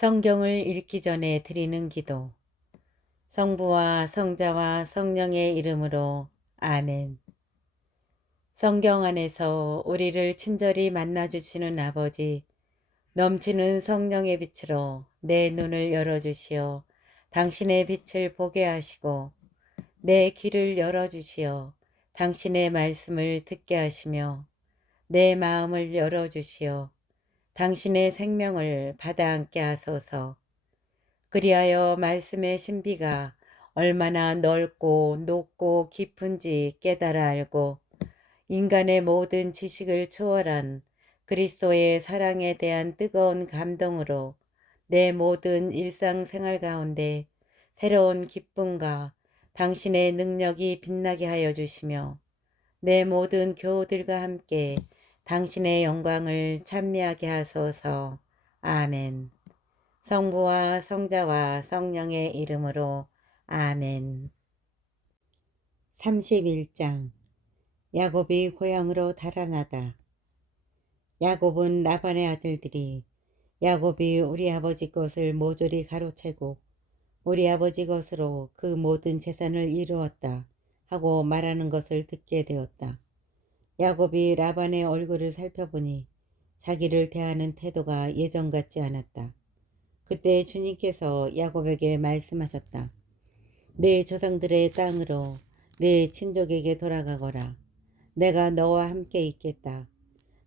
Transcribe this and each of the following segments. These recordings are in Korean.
성경을 읽기 전에 드리는 기도. 성부와 성자와 성령의 이름으로 아멘. 성경 안에서 우리를 친절히 만나주시는 아버지, 넘치는 성령의 빛으로 내 눈을 열어주시어 당신의 빛을 보게 하시고 내 귀를 열어주시어 당신의 말씀을 듣게 하시며 내 마음을 열어주시어 당신의 생명을 받아 안게 하소서. 그리하여 말씀의 신비가 얼마나 넓고 높고 깊은지 깨달아 알고 인간의 모든 지식을 초월한 그리스도의 사랑에 대한 뜨거운 감동으로 내 모든 일상생활 가운데 새로운 기쁨과 당신의 능력이 빛나게 하여 주시며 내 모든 교우들과 함께 당신의 영광을 찬미하게 하소서. 아멘. 성부와 성자와 성령의 이름으로 아멘. 31장. 야곱이 고향으로 달아나다. 야곱은 라반의 아들들이 야곱이 우리 아버지 것을 모조리 가로채고 우리 아버지 것으로 그 모든 재산을 이루었다 하고 말하는 것을 듣게 되었다. 야곱이 라반의 얼굴을 살펴보니 자기를 대하는 태도가 예전 같지 않았다. 그때 주님께서 야곱에게 말씀하셨다. 내 조상들의 땅으로 내 친족에게 돌아가거라. 내가 너와 함께 있겠다.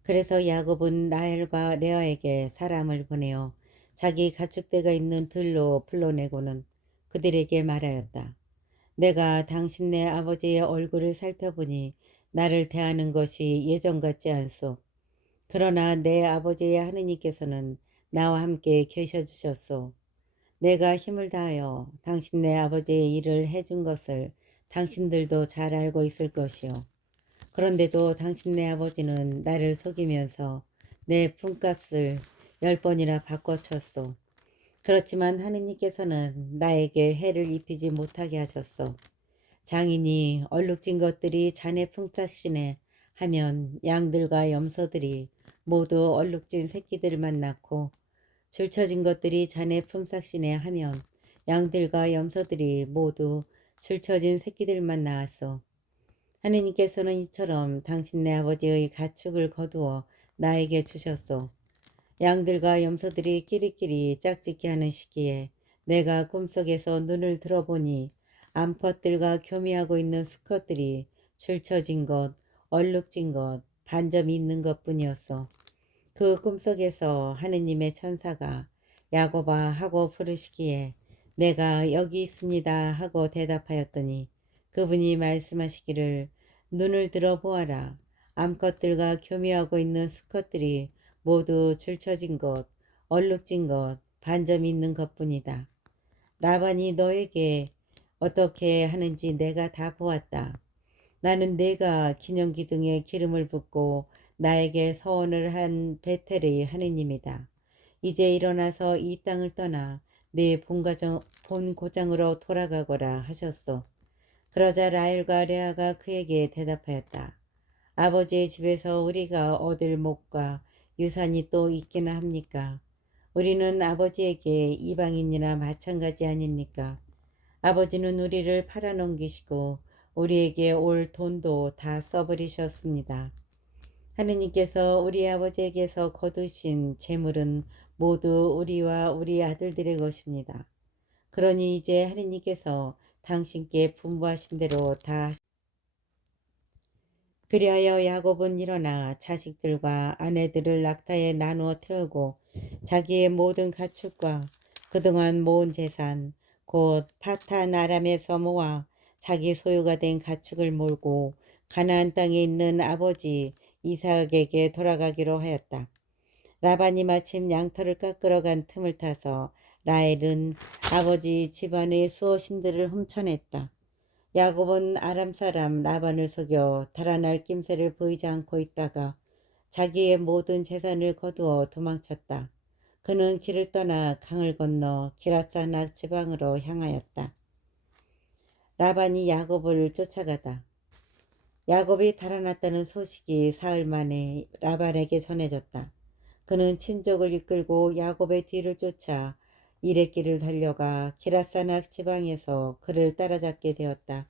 그래서 야곱은 라헬과 레아에게 사람을 보내어 자기 가축대가 있는 들로 불러내고는 그들에게 말하였다. 내가 당신네 아버지의 얼굴을 살펴보니 나를 대하는 것이 예전 같지 않소. 그러나 내 아버지의 하느님께서는 나와 함께 계셔주셨소. 내가 힘을 다하여 당신네 아버지의 일을 해준 것을 당신들도 잘 알고 있을 것이요. 그런데도 당신네 아버지는 나를 속이면서 내 품값을 10번이나 바꿔쳤소. 그렇지만 하느님께서는 나에게 해를 입히지 못하게 하셨소. 장인이 얼룩진 것들이 자네 품삯이네 하면 양들과 염소들이 모두 얼룩진 새끼들만 낳고 줄쳐진 것들이 자네 품삯이네 하면 양들과 염소들이 모두 줄쳐진 새끼들만 낳았소. 하느님께서는 이처럼 당신네 아버지의 가축을 거두어 나에게 주셨소. 양들과 염소들이 끼리끼리 짝짓기 하는 시기에 내가 꿈속에서 눈을 들어보니 암컷들과 교미하고 있는 수컷들이 줄쳐진 것, 얼룩진 것, 반점이 있는 것뿐이었소. 그 꿈속에서 하느님의 천사가 야곱아 하고 부르시기에 내가 여기 있습니다 하고 대답하였더니 그분이 말씀하시기를 눈을 들어 보아라. 암컷들과 교미하고 있는 수컷들이 모두 줄쳐진 것, 얼룩진 것, 반점이 있는 것뿐이다. 라반이 너에게 어떻게 하는지 내가 다 보았다. 나는 내가 기념기둥에 기름을 붓고 나에게 서원을 한 베텔의 하느님이다. 이제 일어나서 이 땅을 떠나 네 본 고장으로 돌아가거라 하셨소. 그러자 라헬과 레아가 그에게 대답하였다. 아버지의 집에서 우리가 얻을 목과 유산이 또 있기나 합니까? 우리는 아버지에게 이방인이나 마찬가지 아닙니까? 아버지는 우리를 팔아넘기시고 우리에게 올 돈도 다 써버리셨습니다. 하느님께서 우리 아버지에게서 거두신 재물은 모두 우리와 우리 아들들의 것입니다. 그러니 이제 하느님께서 당신께 분부하신 대로 다 그리하여 야곱은 일어나 자식들과 아내들을 낙타에 나누어 태우고 자기의 모든 가축과 그동안 모은 재산 곧 파탄 아람에서 모아 자기 소유가 된 가축을 몰고 가나안 땅에 있는 아버지 이삭에게 돌아가기로 하였다. 라반이 마침 양털을 깎으러 간 틈을 타서 라헬은 아버지 집안의 수호신들을 훔쳐냈다. 야곱은 아람 사람 라반을 속여 달아날 낌새를 보이지 않고 있다가 자기의 모든 재산을 거두어 도망쳤다. 그는 길을 떠나 강을 건너 기라사낙 지방으로 향하였다. 라반이 야곱을 쫓아가다. 야곱이 달아났다는 소식이 사흘 만에 라반에게 전해졌다. 그는 친족을 이끌고 야곱의 뒤를 쫓아 이레길을 달려가 기라사낙 지방에서 그를 따라잡게 되었다.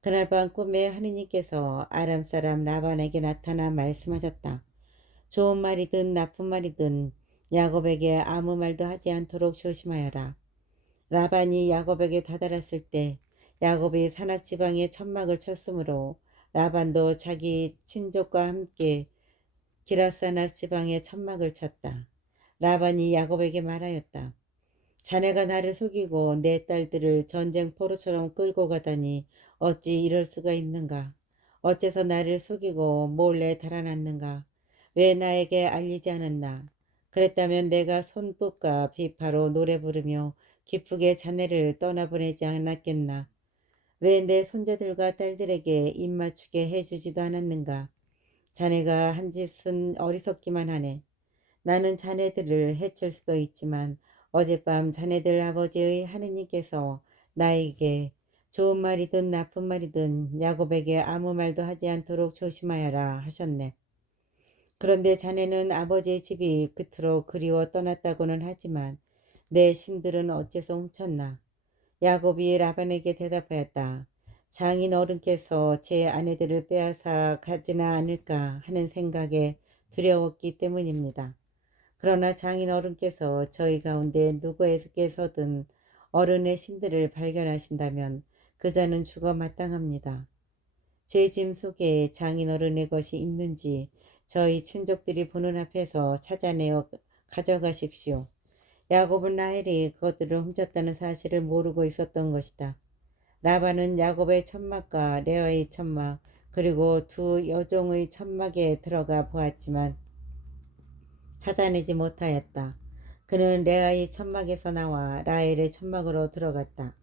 그날 밤 꿈에 하느님께서 아람 사람 라반에게 나타나 말씀하셨다. 좋은 말이든 나쁜 말이든 야곱에게 아무 말도 하지 않도록 조심하여라. 라반이 야곱에게 다다랐을 때 야곱이 산악 지방에 천막을 쳤으므로 라반도 자기 친족과 함께 기라사낙 지방에 천막을 쳤다. 라반이 야곱에게 말하였다. 자네가 나를 속이고 내 딸들을 전쟁 포로처럼 끌고 가다니 어찌 이럴 수가 있는가? 어째서 나를 속이고 몰래 달아났는가? 왜 나에게 알리지 않았나? 그랬다면 내가 손뼉과 비파로 노래 부르며 기쁘게 자네를 떠나보내지 않았겠나? 왜 내 손자들과 딸들에게 입맞추게 해주지도 않았는가? 자네가 한 짓은 어리석기만 하네. 나는 자네들을 해칠 수도 있지만 어젯밤 자네들 아버지의 하느님께서 나에게 좋은 말이든 나쁜 말이든 야곱에게 아무 말도 하지 않도록 조심하여라 하셨네. 그런데 자네는 아버지의 집이 그토록 그리워 떠났다고는 하지만 내 신들은 어째서 훔쳤나? 야곱이 라반에게 대답하였다. 장인 어른께서 제 아내들을 빼앗아 가지는 않을까 하는 생각에 두려웠기 때문입니다. 그러나 장인 어른께서 저희 가운데 누구에게서든 어른의 신들을 발견하신다면 그 자는 죽어 마땅합니다. 제 짐 속에 장인 어른의 것이 있는지 저희 친족들이 보는 앞에서 찾아내어 가져가십시오. 야곱은 라헬이 그것들을 훔쳤다는 사실을 모르고 있었던 것이다. 라반은 야곱의 천막과 레아의 천막 그리고 두 여종의 천막에 들어가 보았지만 찾아내지 못하였다. 그는 레아의 천막에서 나와 라헬의 천막으로 들어갔다.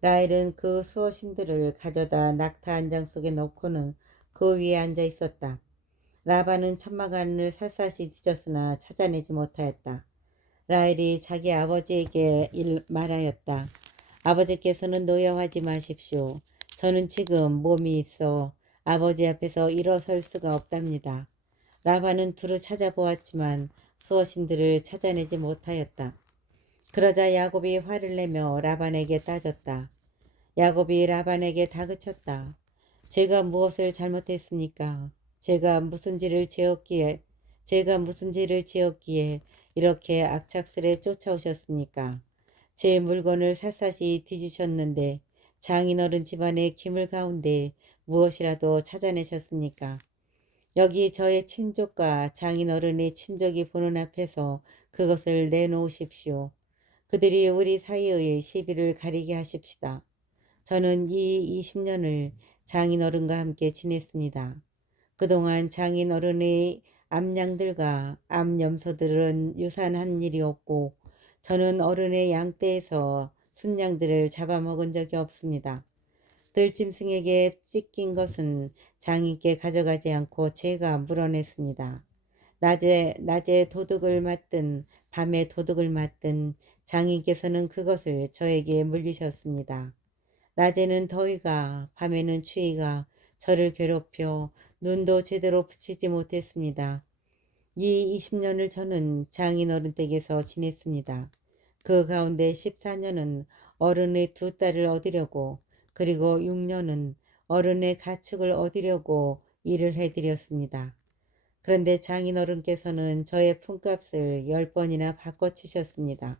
라헬은 그 수호신들을 가져다 낙타 안장 속에 넣고는 그 위에 앉아 있었다. 라반은 천막 안을 샅샅이 뒤졌으나 찾아내지 못하였다. 라헬이 자기 아버지에게 말하였다. 아버지께서는 노여하지 마십시오. 저는 지금 몸이 있어 아버지 앞에서 일어설 수가 없답니다. 라반은 두루 찾아보았지만 수호신들을 찾아내지 못하였다. 그러자 야곱이 화를 내며 라반에게 따졌다. 야곱이 라반에게 다그쳤다. 제가 무엇을 잘못했습니까? 제가 무슨 죄를 지었기에 이렇게 악착스레 쫓아오셨습니까? 제 물건을 샅샅이 뒤지셨는데 장인어른 집안의 기물 가운데 무엇이라도 찾아내셨습니까? 여기 저의 친족과 장인어른의 친족이 보는 앞에서 그것을 내놓으십시오. 그들이 우리 사이의 시비를 가리게 하십시다. 저는 이 20년을 장인어른과 함께 지냈습니다. 그동안 장인어른의 암양들과 암염소들은 유산한 일이 없고 저는 어른의 양떼에서 순양들을 잡아먹은 적이 없습니다. 들짐승에게 찢긴 것은 장인께 가져가지 않고 제가 물어냈습니다. 낮에 도둑을 맞든 밤에 도둑을 맞든 장인께서는 그것을 저에게 물리셨습니다. 낮에는 더위가 밤에는 추위가 저를 괴롭혀 눈도 제대로 붙이지 못했습니다. 이 20년을 저는 장인어른 댁에서 지냈습니다. 그 가운데 14년은 어른의 두 딸을 얻으려고 그리고 6년은 어른의 가축을 얻으려고 일을 해드렸습니다. 그런데 장인어른께서는 저의 품값을 10번이나 바꿔치셨습니다.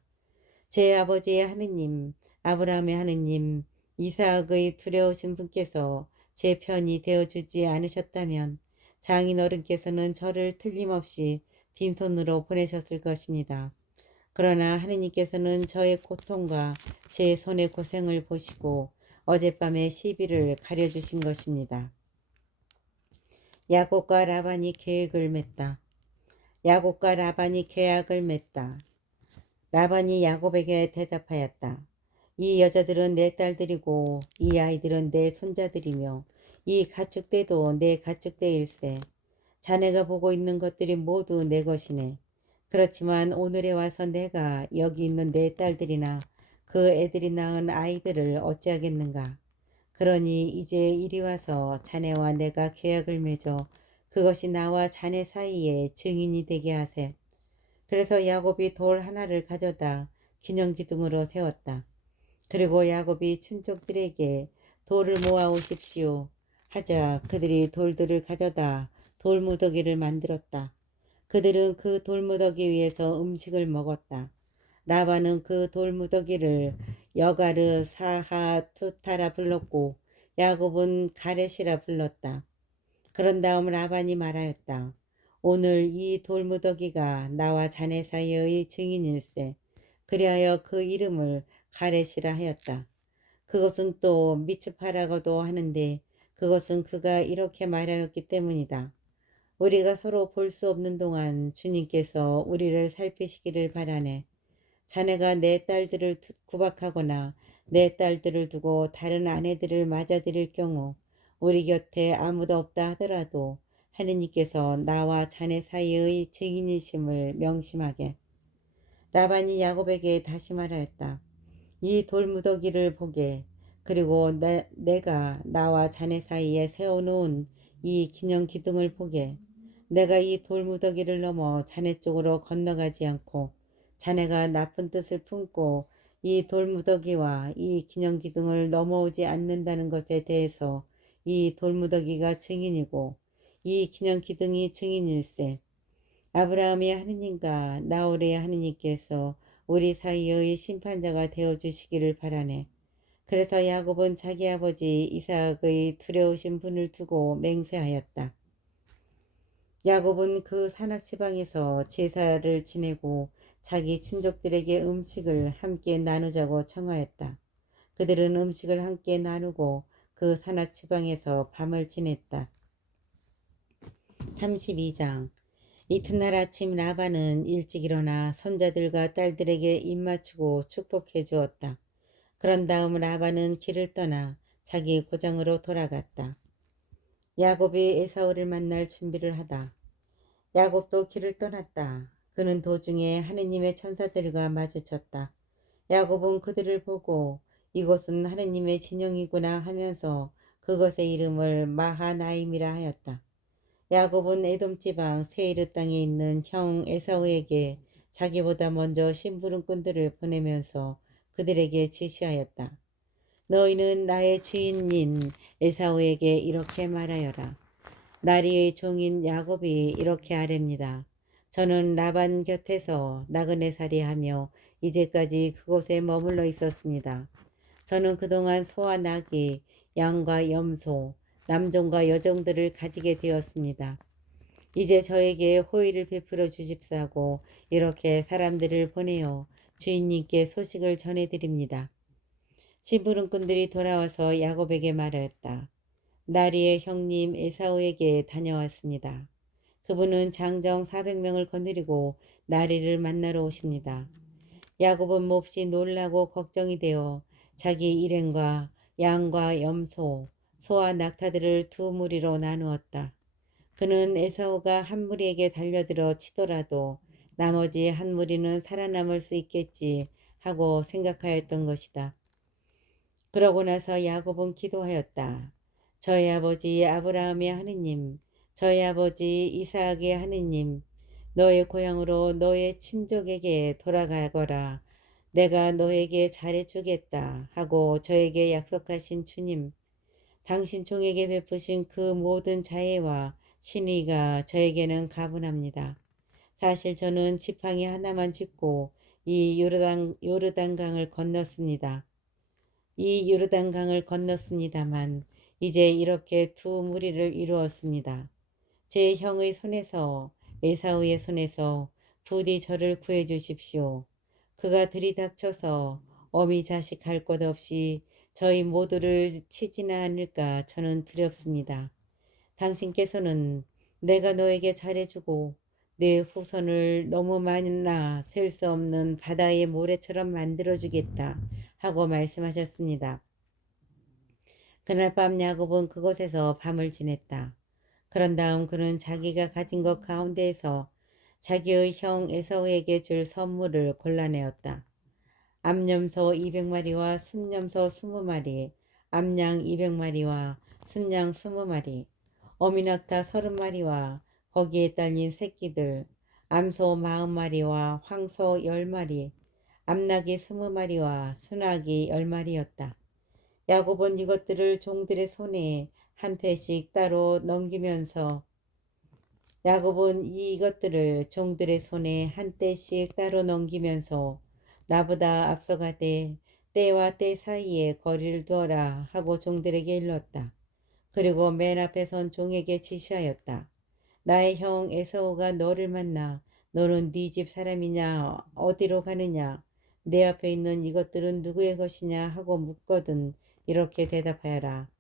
제 아버지의 하느님, 아브라함의 하느님, 이삭의 두려우신 분께서 제 편이 되어주지 않으셨다면 장인어른께서는 저를 틀림없이 빈손으로 보내셨을 것입니다. 그러나 하느님께서는 저의 고통과 제 손의 고생을 보시고 어젯밤의 시비를 가려주신 것입니다. 야곱과 라반이 계획을 맺다. 야곱과 라반이 계약을 맺다. 라반이 야곱에게 대답하였다. 이 여자들은 내 딸들이고 이 아이들은 내 손자들이며 이 가축대도 내 가축대일세. 자네가 보고 있는 것들이 모두 내 것이네. 그렇지만 오늘에 와서 내가 여기 있는 내 딸들이나 그 애들이 낳은 아이들을 어찌하겠는가. 그러니 이제 이리 와서 자네와 내가 계약을 맺어 그것이 나와 자네 사이에 증인이 되게 하세. 그래서 야곱이 돌 하나를 가져다 기념기둥으로 세웠다. 그리고 야곱이 친족들에게 돌을 모아 오십시오 하자 그들이 돌들을 가져다 돌무더기를 만들었다. 그들은 그 돌무더기 위에서 음식을 먹었다. 라반은 그 돌무더기를 여가르 사하투타라 불렀고 야곱은 가렛이라 불렀다. 그런 다음 라반이 말하였다. 오늘 이 돌무더기가 나와 자네 사이의 증인일세. 그리하여 그 이름을 가렛이라 하였다. 그것은 또 미츠파라고도 하는데 그것은 그가 이렇게 말하였기 때문이다. 우리가 서로 볼 수 없는 동안 주님께서 우리를 살피시기를 바라네. 자네가 내 딸들을 구박하거나 내 딸들을 두고 다른 아내들을 맞아들일 경우 우리 곁에 아무도 없다 하더라도 하느님께서 나와 자네 사이의 증인이심을 명심하게. 라반이 야곱에게 다시 말하였다. 이 돌무더기를 보게. 그리고 내가 나와 자네 사이에 세워놓은 이 기념 기둥을 보게. 내가 이 돌무더기를 넘어 자네 쪽으로 건너가지 않고 자네가 나쁜 뜻을 품고 이 돌무더기와 이 기념 기둥을 넘어오지 않는다는 것에 대해서 이 돌무더기가 증인이고 이 기념 기둥이 증인일세. 아브라함의 하느님과 나홀의 하느님께서 우리 사이의 심판자가 되어주시기를 바라네. 그래서 야곱은 자기 아버지 이삭의 두려우신 분을 두고 맹세하였다. 야곱은 그 산악지방에서 제사를 지내고 자기 친족들에게 음식을 함께 나누자고 청하였다. 그들은 음식을 함께 나누고 그 산악지방에서 밤을 지냈다. 32장. 이튿날 아침 라반은 일찍 일어나 손자들과 딸들에게 입맞추고 축복해 주었다. 그런 다음 라반은 길을 떠나 자기 고장으로 돌아갔다. 야곱이 에사우를 만날 준비를 하다. 야곱도 길을 떠났다. 그는 도중에 하느님의 천사들과 마주쳤다. 야곱은 그들을 보고 이곳은 하느님의 진영이구나 하면서 그것의 이름을 마하나임이라 하였다. 야곱은 에돔 지방 세이르 땅에 있는 형 에사우에게 자기보다 먼저 심부름꾼들을 보내면서 그들에게 지시하였다. 너희는 나의 주인인 에사우에게 이렇게 말하여라. 나리의 종인 야곱이 이렇게 아뢰니다. 저는 라반 곁에서 나그네살이 하며 이제까지 그곳에 머물러 있었습니다. 저는 그동안 소와 나귀, 양과 염소, 남종과 여종들을 가지게 되었습니다. 이제 저에게 호의를 베풀어 주십사고 이렇게 사람들을 보내어 주인님께 소식을 전해드립니다. 심부름꾼들이 돌아와서 야곱에게 말하였다. 나리의 형님 에사우에게 다녀왔습니다. 그분은 장정 400명을 거느리고 나리를 만나러 오십니다. 야곱은 몹시 놀라고 걱정이 되어 자기 일행과 양과 염소, 소와 낙타들을 두 무리로 나누었다. 그는 에사우가 한 무리에게 달려들어 치더라도 나머지 한 무리는 살아남을 수 있겠지 하고 생각하였던 것이다. 그러고 나서 야곱은 기도하였다. 저희 아버지 아브라함의 하느님, 저희 아버지 이삭의 하느님, 너의 고향으로 너의 친족에게 돌아가거라. 내가 너에게 잘해주겠다 하고 저에게 약속하신 주님, 당신 종에게 베푸신 그 모든 자애와 신의가 저에게는 가분합니다. 사실 저는 지팡이 하나만 짚고 이 요르단강을 건넜습니다. 이 요르단강을 건넜습니다만 이제 이렇게 두 무리를 이루었습니다. 제 형의 손에서 에사우의 손에서 부디 저를 구해 주십시오. 그가 들이닥쳐서 어미 자식 할 것 없이 저희 모두를 치지는 않을까 저는 두렵습니다. 당신께서는 내가 너에게 잘해주고 내 후손을 너무 많이나 셀 수 없는 바다의 모래처럼 만들어주겠다 하고 말씀하셨습니다. 그날 밤 야곱은 그곳에서 밤을 지냈다. 그런 다음 그는 자기가 가진 것 가운데에서 자기의 형 에사우에게 줄 선물을 골라내었다. 암염소 200마리와 순염소 20마리, 암양 200마리와 순양 20마리, 어미낙타 30마리와 거기에 딸린 새끼들, 암소 40마리와 황소 10마리, 암낙이 20마리와 순낙이 10마리였다. 야곱은 이것들을 종들의 손에 한 패씩 따로 넘기면서 야곱은 이것들을 종들의 손에 한 떼씩 따로 넘기면서 나보다 앞서가되 때와 때 사이에 거리를 두어라 하고 종들에게 일렀다. 그리고 맨 앞에 선 종에게 지시하였다. 나의 형 에사오가 너를 만나 너는 네 집 사람이냐 어디로 가느냐 내 앞에 있는 이것들은 누구의 것이냐 하고 묻거든 이렇게 대답하여라.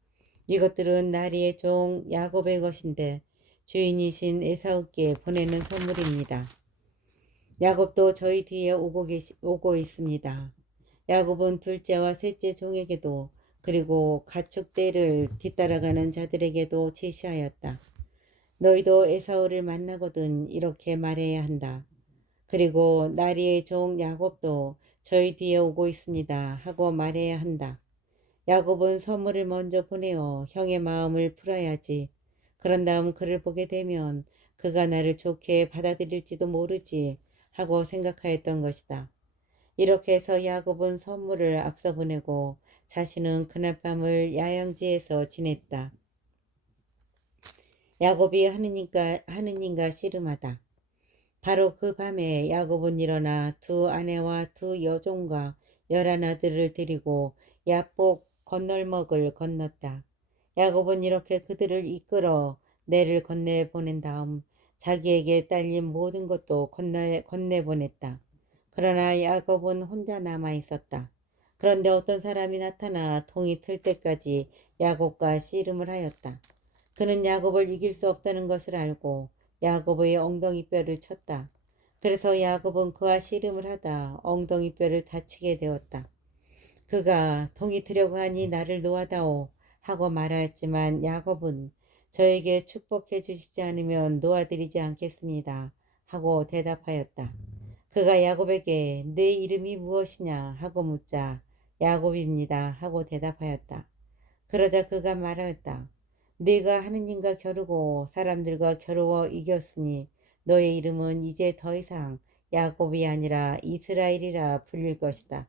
이것들은 나리의 종 야곱의 것인데 주인이신 에사오께 보내는 선물입니다. 야곱도 저희 뒤에 오고 있습니다. 야곱은 둘째와 셋째 종에게도 그리고 가축대를 뒤따라가는 자들에게도 지시하였다. 너희도 에사오를 만나거든 이렇게 말해야 한다. 그리고 나리의 종 야곱도 저희 뒤에 오고 있습니다 하고 말해야 한다. 야곱은 선물을 먼저 보내어 형의 마음을 풀어야지. 그런 다음 그를 보게 되면 그가 나를 좋게 받아들일지도 모르지 하고 생각하였던 것이다. 이렇게 해서 야곱은 선물을 앞서 보내고 자신은 그날 밤을 야영지에서 지냈다. 야곱이 하느님과 씨름하다. 바로 그 밤에 야곱은 일어나 두 아내와 두 여종과 11아들을 데리고 야복 건널목을 건넜다. 야곱은 이렇게 그들을 이끌어 내를 건네보낸 다음 자기에게 딸린 모든 것도 건네보냈다. 그러나 야곱은 혼자 남아있었다. 그런데 어떤 사람이 나타나 동이 틀 때까지 야곱과 씨름을 하였다. 그는 야곱을 이길 수 없다는 것을 알고 야곱의 엉덩이뼈를 쳤다. 그래서 야곱은 그와 씨름을 하다 엉덩이뼈를 다치게 되었다. 그가 동이 트려고 하니 나를 놓아다오 하고 말하였지만 야곱은 저에게 축복해 주시지 않으면 놓아드리지 않겠습니다 하고 대답하였다. 그가 야곱에게 내 이름이 무엇이냐 하고 묻자 야곱입니다 하고 대답하였다. 그러자 그가 말하였다. 네가 하느님과 겨루고 사람들과 겨루어 이겼으니 너의 이름은 이제 더 이상 야곱이 아니라 이스라엘이라 불릴 것이다.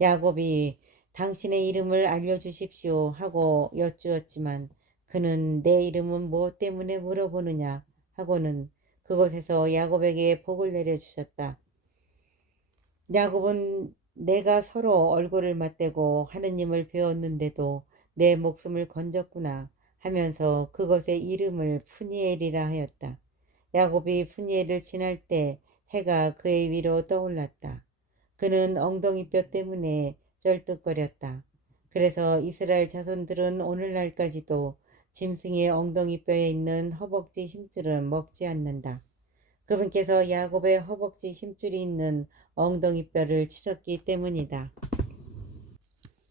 야곱이 당신의 이름을 알려주십시오 하고 여쭈었지만 그는 내 이름은 무엇 때문에 물어보느냐 하고는 그곳에서 야곱에게 복을 내려주셨다. 야곱은 내가 서로 얼굴을 맞대고 하느님을 배웠는데도 내 목숨을 건졌구나 하면서 그것의 이름을 푸니엘이라 하였다. 야곱이 푸니엘을 지날 때 해가 그의 위로 떠올랐다. 그는 엉덩이뼈 때문에 쩔뚝거렸다. 그래서 이스라엘 자손들은 오늘날까지도 짐승의 엉덩이뼈에 있는 허벅지 힘줄은 먹지 않는다. 그분께서 야곱의 허벅지 힘줄이 있는 엉덩이뼈를 치셨기 때문이다.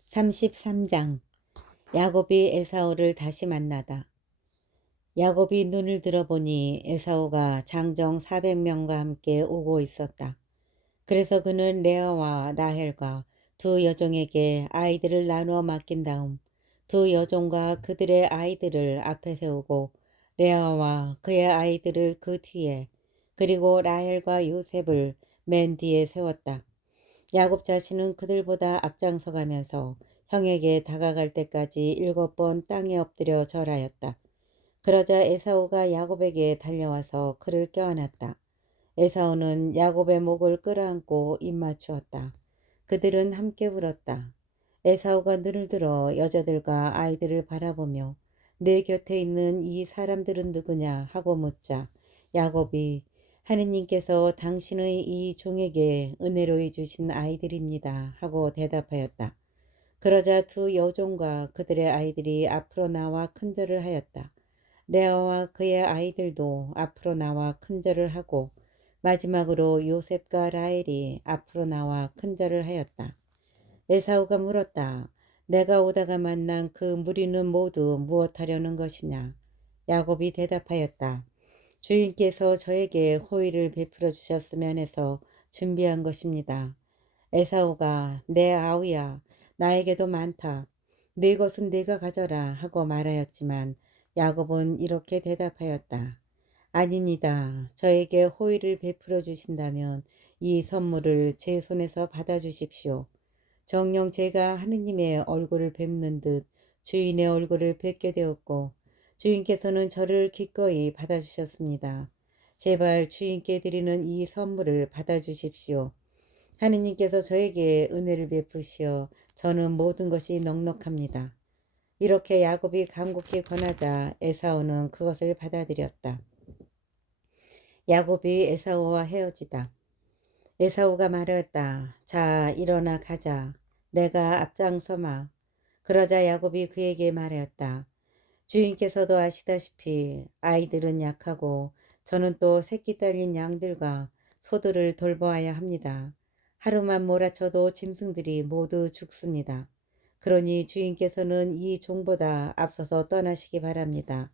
33장 야곱이 에사오를 다시 만나다. 야곱이 눈을 들어보니 에사오가 장정 400명과 함께 오고 있었다. 그래서 그는 레아와 라헬과 두 여종에게 아이들을 나누어 맡긴 다음 두 여종과 그들의 아이들을 앞에 세우고 레아와 그의 아이들을 그 뒤에 그리고 라헬과 요셉을 맨 뒤에 세웠다. 야곱 자신은 그들보다 앞장서 가면서 형에게 다가갈 때까지 7번 땅에 엎드려 절하였다. 그러자 에사오가 야곱에게 달려와서 그를 껴안았다. 에사오는 야곱의 목을 끌어안고 입 맞추었다. 그들은 함께 울었다. 에사오가 눈을 들어 여자들과 아이들을 바라보며 내 곁에 있는 이 사람들은 누구냐 하고 묻자 야곱이 하느님께서 당신의 이 종에게 은혜로이 주신 아이들입니다 하고 대답하였다. 그러자 두 여종과 그들의 아이들이 앞으로 나와 큰절을 하였다. 레아와 그의 아이들도 앞으로 나와 큰절을 하고 마지막으로 요셉과 라헬이 앞으로 나와 큰절을 하였다. 에사우가 물었다. 내가 오다가 만난 그 무리는 모두 무엇하려는 것이냐? 야곱이 대답하였다. 주인께서 저에게 호의를 베풀어 주셨으면 해서 준비한 것입니다. 에사우가 내 아우야 나에게도 많다. 네 것은 네가 가져라 하고 말하였지만 야곱은 이렇게 대답하였다. 아닙니다. 저에게 호의를 베풀어 주신다면 이 선물을 제 손에서 받아주십시오. 정녕 제가 하느님의 얼굴을 뵙는 듯 주인의 얼굴을 뵙게 되었고 주인께서는 저를 기꺼이 받아주셨습니다. 제발 주인께 드리는 이 선물을 받아주십시오. 하느님께서 저에게 은혜를 베푸시어 저는 모든 것이 넉넉합니다. 이렇게 야곱이 간곡히 권하자 에사우는 그것을 받아들였다. 야곱이 에사우와 헤어지다. 에사우가 말하였다. 자, 일어나 가자. 내가 앞장서마. 그러자 야곱이 그에게 말하였다. 주인께서도 아시다시피 아이들은 약하고 저는 또 새끼 딸린 양들과 소들을 돌보아야 합니다. 하루만 몰아쳐도 짐승들이 모두 죽습니다. 그러니 주인께서는 이 종보다 앞서서 떠나시기 바랍니다.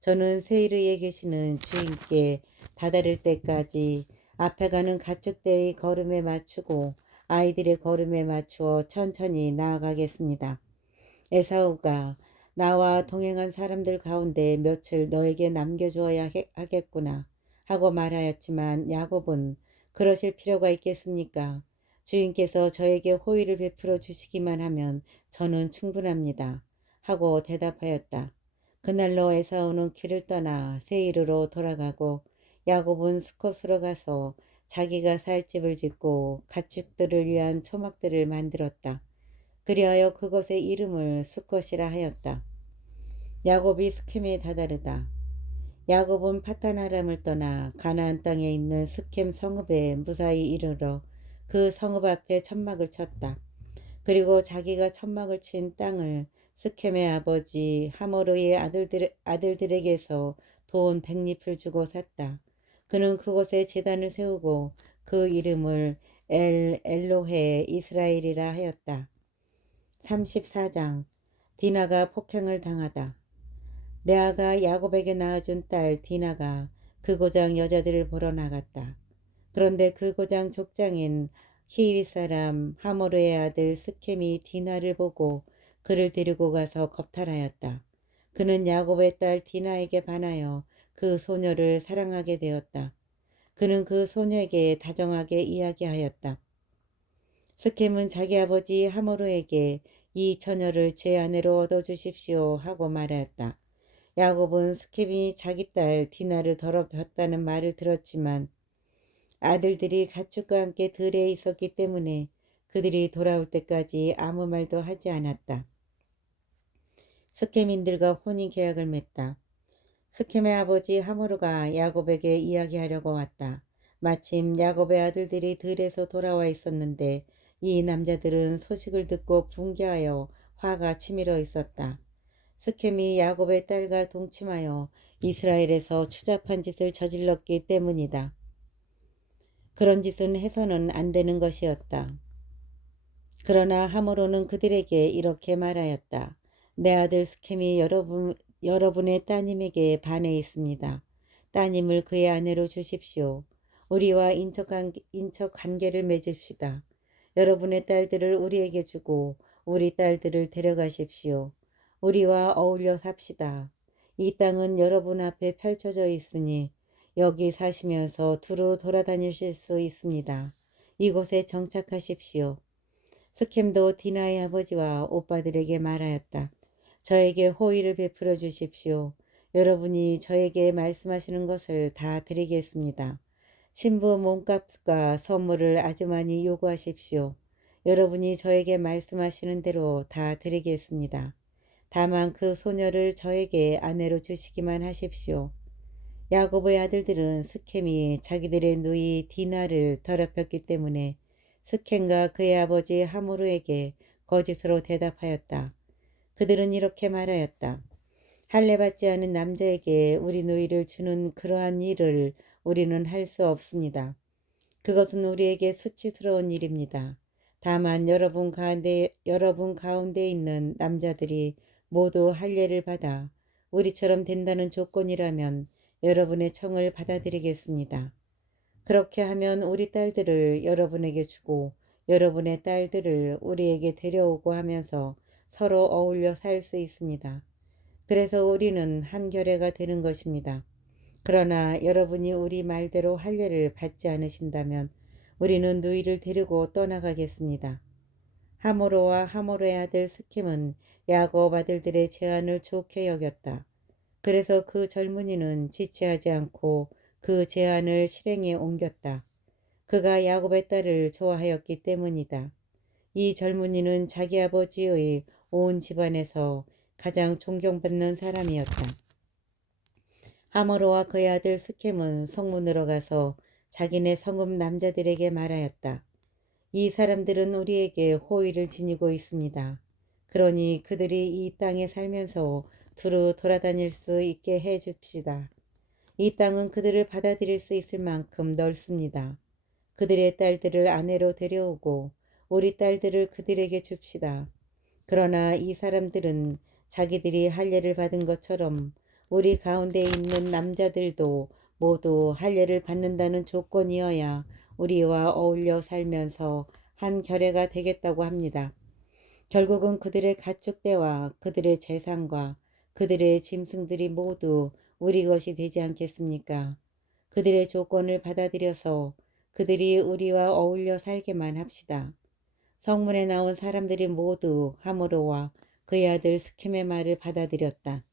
저는 세이르에 계시는 주인께 다다를 때까지 앞에 가는 가축대의 걸음에 맞추고 아이들의 걸음에 맞추어 천천히 나아가겠습니다. 에사우가 나와 동행한 사람들 가운데 며칠 너에게 남겨주어야 하겠구나 하고 말하였지만 야곱은 그러실 필요가 있겠습니까? 주인께서 저에게 호의를 베풀어 주시기만 하면 저는 충분합니다. 하고 대답하였다. 그날로 에사우는 길을 떠나 세이르로 돌아가고 야곱은 수컷으로 가서 자기가 살 집을 짓고 가축들을 위한 초막들을 만들었다. 그리하여 그것의 이름을 수컷이라 하였다. 야곱이 스켐에 다다르다. 야곱은 파탄아람을 떠나 가나안 땅에 있는 스켐 성읍에 무사히 이르러 그 성읍 앞에 천막을 쳤다. 그리고 자기가 천막을 친 땅을 스켐의 아버지 하모르의 아들들에게서 돈 100립을 주고 샀다. 그는 그곳에 제단을 세우고 그 이름을 엘로헤 이스라엘이라 하였다. 34장. 디나가 폭행을 당하다. 레아가 야곱에게 낳아준 딸 디나가 그 고장 여자들을 보러 나갔다. 그런데 그 고장 족장인 히윗 사람 하모르의 아들 스켐이 디나를 보고 그를 데리고 가서 겁탈하였다. 그는 야곱의 딸 디나에게 반하여 그 소녀를 사랑하게 되었다. 그는 그 소녀에게 다정하게 이야기하였다. 스켐은 자기 아버지 하모르에게 이 처녀를 제 아내로 얻어주십시오 하고 말하였다. 야곱은 스켐이 자기 딸 디나를 더럽혔다는 말을 들었지만 아들들이 가축과 함께 들에 있었기 때문에 그들이 돌아올 때까지 아무 말도 하지 않았다. 스켐인들과 혼인 계약을 맺다. 스켐의 아버지 하모르가 야곱에게 이야기하려고 왔다. 마침 야곱의 아들들이 들에서 돌아와 있었는데 이 남자들은 소식을 듣고 분개하여 화가 치밀어 있었다. 스켐이 야곱의 딸과 동침하여 이스라엘에서 추잡한 짓을 저질렀기 때문이다. 그런 짓은 해서는 안 되는 것이었다. 그러나 하모르는 그들에게 이렇게 말하였다. 내 아들 스켐이 여러분의 따님에게 반해 있습니다. 따님을 그의 아내로 주십시오. 우리와 인척 관계를 맺읍시다. 여러분의 딸들을 우리에게 주고 우리 딸들을 데려가십시오. 우리와 어울려 삽시다. 이 땅은 여러분 앞에 펼쳐져 있으니 여기 사시면서 두루 돌아다니실 수 있습니다. 이곳에 정착하십시오. 스켐도 디나의 아버지와 오빠들에게 말하였다. 저에게 호의를 베풀어 주십시오. 여러분이 저에게 말씀하시는 것을 다 드리겠습니다. 신부 몸값과 선물을 아주 많이 요구하십시오. 여러분이 저에게 말씀하시는 대로 다 드리겠습니다. 다만 그 소녀를 저에게 아내로 주시기만 하십시오. 야곱의 아들들은 스켐이 자기들의 누이 디나를 더럽혔기 때문에 스켐과 그의 아버지 하모르에게 거짓으로 대답하였다. 그들은 이렇게 말하였다. 할례받지 않은 남자에게 우리 누이를 주는 그러한 일을 우리는 할 수 없습니다. 그것은 우리에게 수치스러운 일입니다. 다만 여러분 가운데 있는 남자들이 모두 할례를 받아 우리처럼 된다는 조건이라면 여러분의 청을 받아들이겠습니다. 그렇게 하면 우리 딸들을 여러분에게 주고 여러분의 딸들을 우리에게 데려오고 하면서 서로 어울려 살 수 있습니다. 그래서 우리는 한 결례가 되는 것입니다. 그러나 여러분이 우리 말대로 할례를 받지 않으신다면 우리는 누이를 데리고 떠나가겠습니다. 하모로와 하모로의 아들 스켐은 야곱 아들들의 제안을 좋게 여겼다. 그래서 그 젊은이는 지체하지 않고 그 제안을 실행에 옮겼다. 그가 야곱의 딸을 좋아하였기 때문이다. 이 젊은이는 자기 아버지의 온 집안에서 가장 존경받는 사람이었다. 하모로와 그의 아들 스켐은 성문으로 가서 자기네 성읍 남자들에게 말하였다. 이 사람들은 우리에게 호의를 지니고 있습니다. 그러니 그들이 이 땅에 살면서 두루 돌아다닐 수 있게 해 줍시다. 이 땅은 그들을 받아들일 수 있을 만큼 넓습니다. 그들의 딸들을 아내로 데려오고 우리 딸들을 그들에게 줍시다. 그러나 이 사람들은 자기들이 할례를 받은 것처럼 우리 가운데 있는 남자들도 모두 할례를 받는다는 조건이어야 우리와 어울려 살면서 한 결례가 되겠다고 합니다. 결국은 그들의 가축대와 그들의 재산과 그들의 짐승들이 모두 우리 것이 되지 않겠습니까? 그들의 조건을 받아들여서 그들이 우리와 어울려 살게만 합시다. 성문에 나온 사람들이 모두 하모로와 그의 아들 스켐의 말을 받아들였다.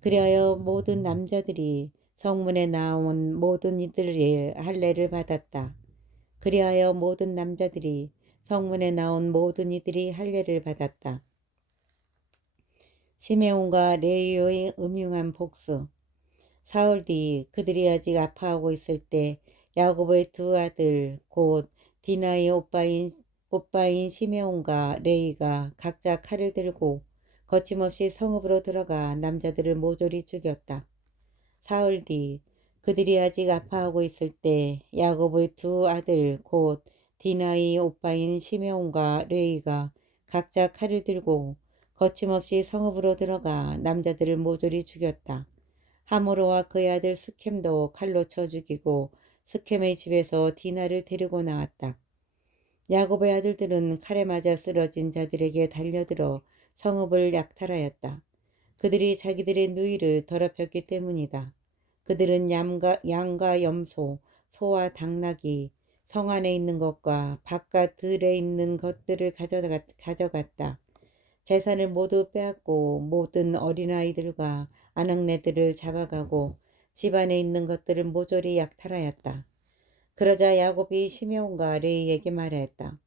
그리하여 모든 남자들이 성문에 나온 모든 이들의 할례를 받았다. 그리하여 모든 남자들이 성문에 나온 모든 이들이 할례를 받았다. 시메온과 레위의 음흉한 복수. 사흘 뒤 그들이 아직 아파하고 있을 때 야곱의 두 아들 곧 디나의 오빠인 시메온과 레위가 각자 칼을 들고 거침없이 성읍으로 들어가 남자들을 모조리 죽였다. 사흘 뒤 그들이 아직 아파하고 있을 때 야곱의 두 아들 곧 디나의 오빠인 시메온과 레위가 각자 칼을 들고 거침없이 성읍으로 들어가 남자들을 모조리 죽였다. 하모로와 그의 아들 스켐도 칼로 쳐 죽이고 스켐의 집에서 디나를 데리고 나왔다. 야곱의 아들들은 칼에 맞아 쓰러진 자들에게 달려들어 성읍을 약탈하였다. 그들이 자기들의 누이를 더럽혔기 때문이다. 그들은 양과 염소, 소와 당나귀, 성 안에 있는 것과 바깥 들에 있는 것들을 가져갔다. 재산을 모두 빼앗고 모든 어린아이들과 아낙네들을 잡아가고 집안에 있는 것들을 모조리 약탈하였다. 그러자 야곱이 시메온과 레이에게 말하였다.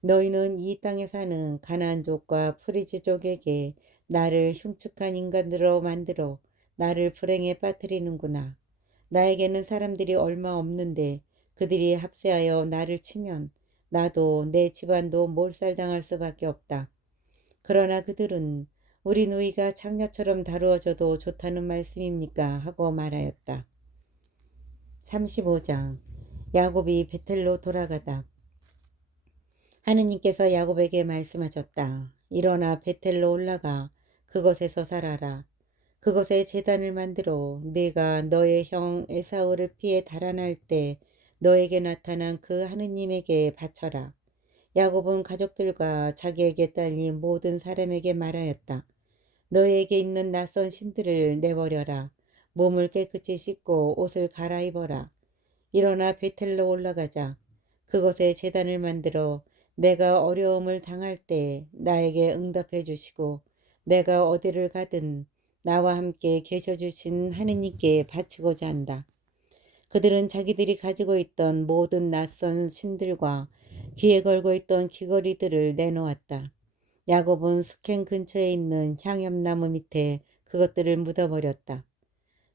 너희는 이 땅에 사는 가나안족과 프리즈족에게 나를 흉측한 인간으로 만들어 나를 불행에 빠뜨리는구나. 나에게는 사람들이 얼마 없는데 그들이 합세하여 나를 치면 나도 내 집안도 몰살당할 수밖에 없다. 그러나 그들은 우리 누이가 창녀처럼 다루어져도 좋다는 말씀입니까? 하고 말하였다. 35장. 야곱이 베텔로 돌아가다. 하느님께서 야곱에게 말씀하셨다. 일어나 베텔로 올라가 그곳에서 살아라. 그곳에 제단을 만들어 네가 너의 형 에사우를 피해 달아날 때 너에게 나타난 그 하느님에게 바쳐라. 야곱은 가족들과 자기에게 딸린 모든 사람에게 말하였다. 너에게 있는 낯선 신들을 내버려라. 몸을 깨끗이 씻고 옷을 갈아입어라. 일어나 베텔로 올라가자. 그곳에 제단을 만들어 내가 어려움을 당할 때 나에게 응답해 주시고 내가 어디를 가든 나와 함께 계셔 주신 하느님께 바치고자 한다. 그들은 자기들이 가지고 있던 모든 낯선 신들과 귀에 걸고 있던 귀걸이들을 내놓았다. 야곱은 스켐 근처에 있는 향엽나무 밑에 그것들을 묻어버렸다.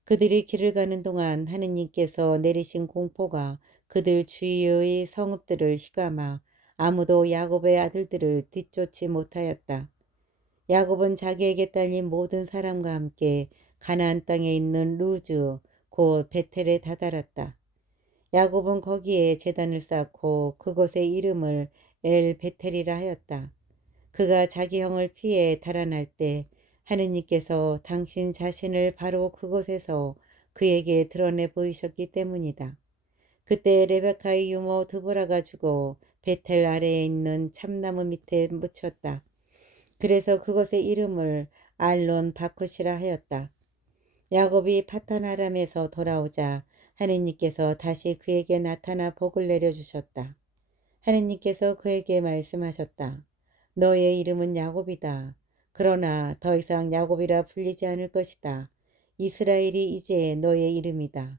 그들이 길을 가는 동안 하느님께서 내리신 공포가 그들 주위의 성읍들을 휘감아 아무도 야곱의 아들들을 뒤쫓지 못하였다. 야곱은 자기에게 딸린 모든 사람과 함께 가나안 땅에 있는 루즈 곧 베텔에 다다랐다. 야곱은 거기에 제단을 쌓고 그곳의 이름을 엘 베텔이라 하였다. 그가 자기 형을 피해 달아날 때 하느님께서 당신 자신을 바로 그곳에서 그에게 드러내 보이셨기 때문이다. 그때 레베카의 유모 드보라가 죽어 베텔 아래에 있는 참나무 밑에 묻혔다. 그래서 그곳의 이름을 알론 바쿠시라 하였다. 야곱이 파탄 아람에서 돌아오자 하느님께서 다시 그에게 나타나 복을 내려주셨다. 하느님께서 그에게 말씀하셨다. 너의 이름은 야곱이다. 그러나 더 이상 야곱이라 불리지 않을 것이다. 이스라엘이 이제 너의 이름이다.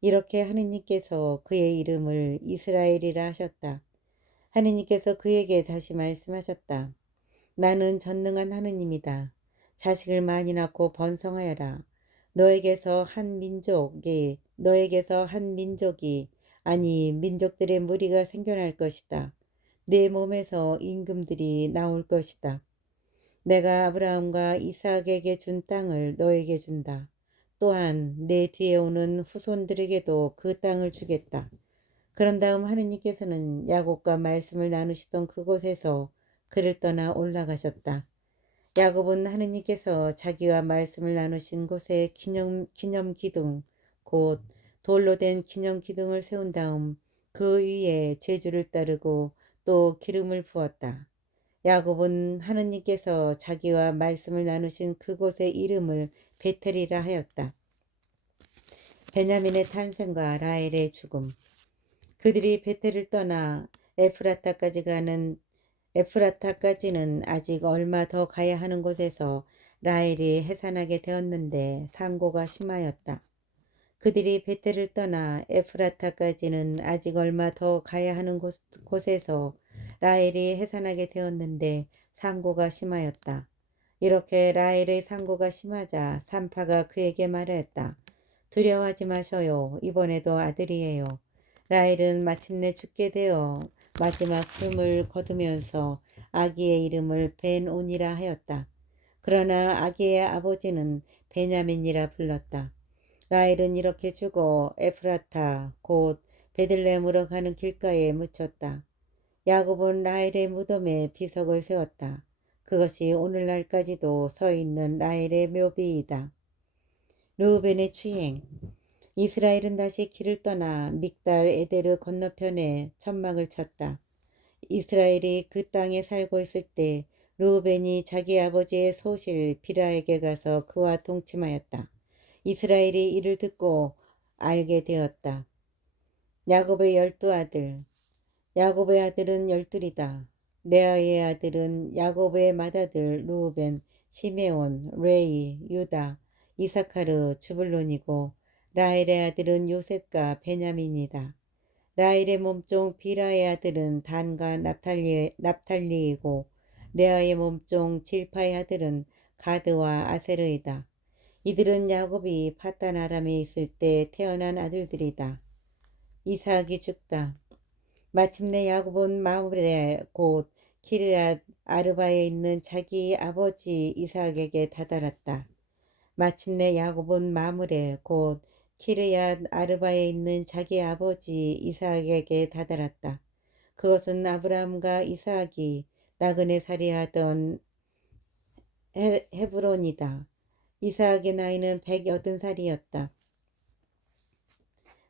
이렇게 하느님께서 그의 이름을 이스라엘이라 하셨다. 하느님께서 그에게 다시 말씀하셨다. 나는 전능한 하느님이다. 자식을 많이 낳고 번성하여라. 너에게서 한 민족이 아니 민족들의 무리가 생겨날 것이다. 내 몸에서 임금들이 나올 것이다. 내가 아브라함과 이삭에게 준 땅을 너에게 준다. 또한 내 뒤에 오는 후손들에게도 그 땅을 주겠다. 그런 다음 하느님께서는 야곱과 말씀을 나누시던 그곳에서 그를 떠나 올라가셨다. 야곱은 하느님께서 자기와 말씀을 나누신 곳에 기념기둥, 곧 돌로 된 기념기둥을 세운 다음 그 위에 제주를 따르고 또 기름을 부었다. 야곱은 하느님께서 자기와 말씀을 나누신 그곳의 이름을 베텔이라 하였다. 베냐민의 탄생과 라헬의 죽음. 그들이 베텔을 떠나 에프라타까지는 아직 얼마 더 가야 하는 곳에서 라헬이 해산하게 되었는데 상고가 심하였다. 그들이 베텔을 떠나 에프라타까지는 아직 얼마 더 가야 하는 곳에서 라헬이 해산하게 되었는데 상고가 심하였다. 이렇게 라헬의 상고가 심하자 산파가 그에게 말하였다. 두려워하지 마셔요. 이번에도 아들이에요. 라헬은 마침내 죽게 되어 마지막 숨을 거두면서 아기의 이름을 벤온이라 하였다. 그러나 아기의 아버지는 베냐민이라 불렀다. 라헬은 이렇게 죽어 에프라타 곧 베들레헴으로 가는 길가에 묻혔다. 야곱은 라헬의 무덤에 비석을 세웠다. 그것이 오늘날까지도 서 있는 라헬의 묘비이다. 르우벤의 추행. 이스라엘은 다시 길을 떠나 믹달 에데르 건너편에 천막을 쳤다. 이스라엘이 그 땅에 살고 있을 때 르우벤이 자기 아버지의 소실 비라에게 가서 그와 동침하였다. 이스라엘이 이를 듣고 알게 되었다. 야곱의 12아들. 야곱의 아들은 12이다. 레아의 아들은 야곱의 맏아들 르우벤, 시메온, 레이, 유다, 이사카르, 주불론이고 라헬의 아들은 요셉과 베냐민이다. 라헬의 몸종 비라의 아들은 단과 납탈리이고 레아의 몸종 질파의 아들은 가드와 아세르이다. 이들은 야곱이 파단 아람에 있을 때 태어난 아들들이다. 이삭이 죽다. 마침내 야곱은 마므레 곧 키르앗 아르바에 있는 자기 아버지 이삭에게 다다랐다. 마침내 야곱은 마므레 곧 키르앗 아르바에 있는 자기 아버지 이삭에게 다다랐다. 그것은 아브라함과 이삭이 나그네 살이하던 헤브론이다. 이삭의 나이는 180살이었다.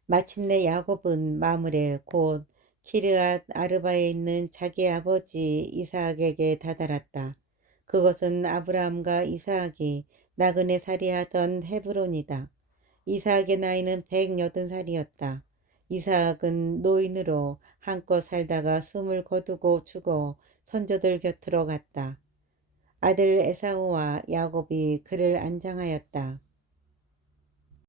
마침내 야곱은 마므레 곧 키르앗 아르바에 있는 자기 아버지 이삭에게 다다랐다. 그것은 아브라함과 이삭이 나그네 살이하던 헤브론이다. 이삭의 나이는 180살이었다. 이삭은 노인으로 한껏 살다가 숨을 거두고 죽어 선조들 곁으로 갔다. 아들 에사우와 야곱이 그를 안장하였다.